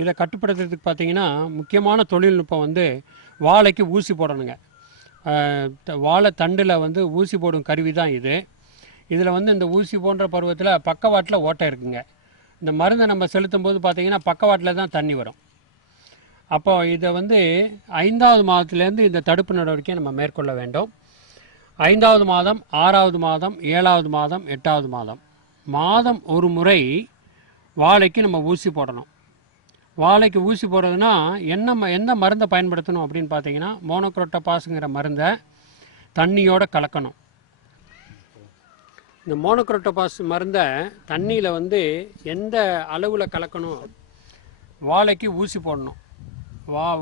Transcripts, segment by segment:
இதை கட்டுப்படுத்துறதுக்கு பார்த்திங்கன்னா முக்கியமான தொழில்நுட்பம் வந்து வாழைக்கு ஊசி போடணுங்க. வாழை தண்டில் வந்து ஊசி போடும் கருவி தான் இது. இதில் வந்து இந்த ஊசி போன்ற பருவத்தில் பக்கவாட்டில் ஓட்டை இருக்குங்க. இந்த மருந்தை நம்ம செலுத்தும் போது பார்த்திங்கன்னா பக்கவாட்டில் தான் தண்ணி வரும். அப்போ இதை வந்து 5வது மாதத்துலேருந்து இந்த தடுப்பு நடவடிக்கையை நம்ம மேற்கொள்ள வேண்டும். 5வது மாதம், 6வது மாதம், 7வது மாதம், 8வது மாதம் மாதம் ஒரு முறை வாழைக்கு நம்ம ஊசி போடணும். வாழைக்கு ஊசி போடுறதுனா எந்த மருந்தை பயன்படுத்தணும் அப்படின்னு பார்த்தீங்கன்னா மோனோக்ரோட்டோபாஸுங்கிற மருந்தை தண்ணியோடு கலக்கணும். இந்த மோனோக்ரோட்டோபாஸ் மருந்தை தண்ணியில் வந்து எந்த அளவில் கலக்கணும், வாழைக்கு ஊசி போடணும்.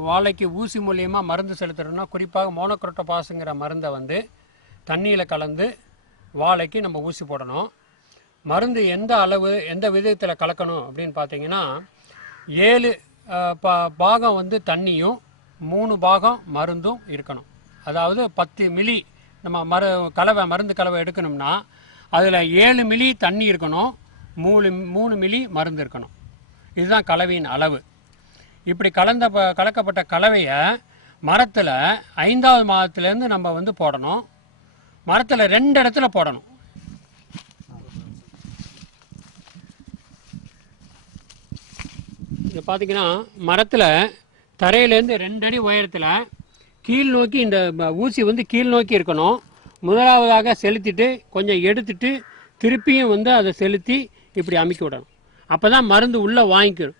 வாழைக்கு ஊசி மூலியமாக மருந்து செலுத்துறோம்னா குறிப்பாக மோனோக்ரோட்டோபாஸுங்கிற மருந்தை வந்து தண்ணியில் கலந்து வாழைக்கு நம்ம ஊசி போடணும். மருந்து எந்த அளவு எந்த விதத்தில் கலக்கணும் அப்படின்னு பார்த்தீங்கன்னா 7 பாகம் வந்து தண்ணியும் 3 பாகம் மருந்தும் இருக்கணும். அதாவது 10 மில்லி நம்ம மருந்து கலவை எடுக்கணும்னா அதில் 7 மில்லி தண்ணி இருக்கணும், 3 மில்லி மருந்து இருக்கணும். இதுதான் கலவையின் அளவு. இப்படி கலக்கப்பட்ட கலவையை மரத்தில் 5வது மாதத்துலேருந்து நம்ம வந்து போடணும். மரத்தில் 2 இடத்துல போடணும். இது பார்த்திங்கன்னா மரத்தில் தரையிலேருந்து 2 அடி உயரத்தில் கீழ் நோக்கி இந்த ஊசி வந்து கீழ் நோக்கி இருக்கணும். முதலாவதாக செலுத்திட்டு கொஞ்சம் எடுத்துட்டு திருப்பியும் வந்து அதை செலுத்தி இப்படி அமுக்கி விடணும். அப்போ தான் மருந்து உள்ளே வாங்கிக்கிறோம்.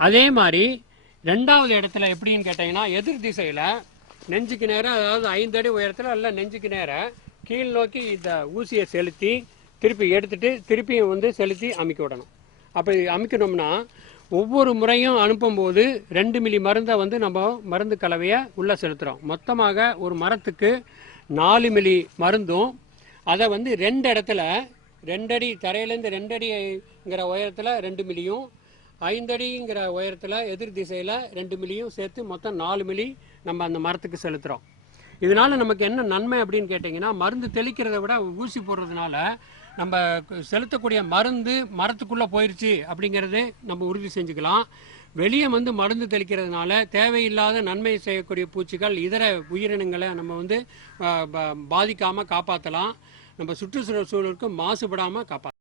அதே மாதிரி 2வது இடத்துல எப்படின்னு கேட்டிங்கன்னா எதிர் திசையில் நெஞ்சுக்கு நேரம், அதாவது 5 அடி உயரத்தில் இல்லை நெஞ்சுக்கு நேரம் கீழ் நோக்கி இந்த ஊசியை செலுத்தி திருப்பி எடுத்துட்டு திருப்பியும் வந்து செலுத்தி அமுக்கி விடணும். அப்படி அமுக்கணும்னா ஒவ்வொரு முறையும் அனுப்பும்போது 2 மில்லி மருந்தை வந்து நம்ம மருந்து கலவையை உள்ளே செலுத்துகிறோம். மொத்தமாக ஒரு மரத்துக்கு 4 மில்லி மருந்தும் அதை வந்து 2 இடத்துல 2 அடி தரையிலேருந்து 2 அடிங்கிற உயரத்தில் 2 மில்லியும் 5 அடிங்கிற உயரத்தில் எதிர் திசையில் 2 மில்லியும் சேர்த்து மொத்தம் 4 மில்லி நம்ம அந்த மரத்துக்கு செலுத்துகிறோம். இதனால் நமக்கு என்ன நன்மை அப்படின்னு கேட்டிங்கன்னா மருந்து தெளிக்கிறத விட ஊசி போடுறதுனால நம்ம செலுத்தக்கூடிய மருந்து மரத்துக்குள்ளே போயிடுச்சு அப்படிங்கிறது நம்ம உறுதி செஞ்சுக்கலாம். வெளியே வந்து மருந்து தெளிக்கிறதுனால தேவையில்லாத நன்மை செய்யக்கூடிய பூச்சிகள் இதர உயிரினங்களை நம்ம வந்து பாதிக்காமல் காப்பாற்றலாம். நம்ம சுற்றுச்சூழலுக்கு மாசுபடாமல் காப்பாற்றலாம்.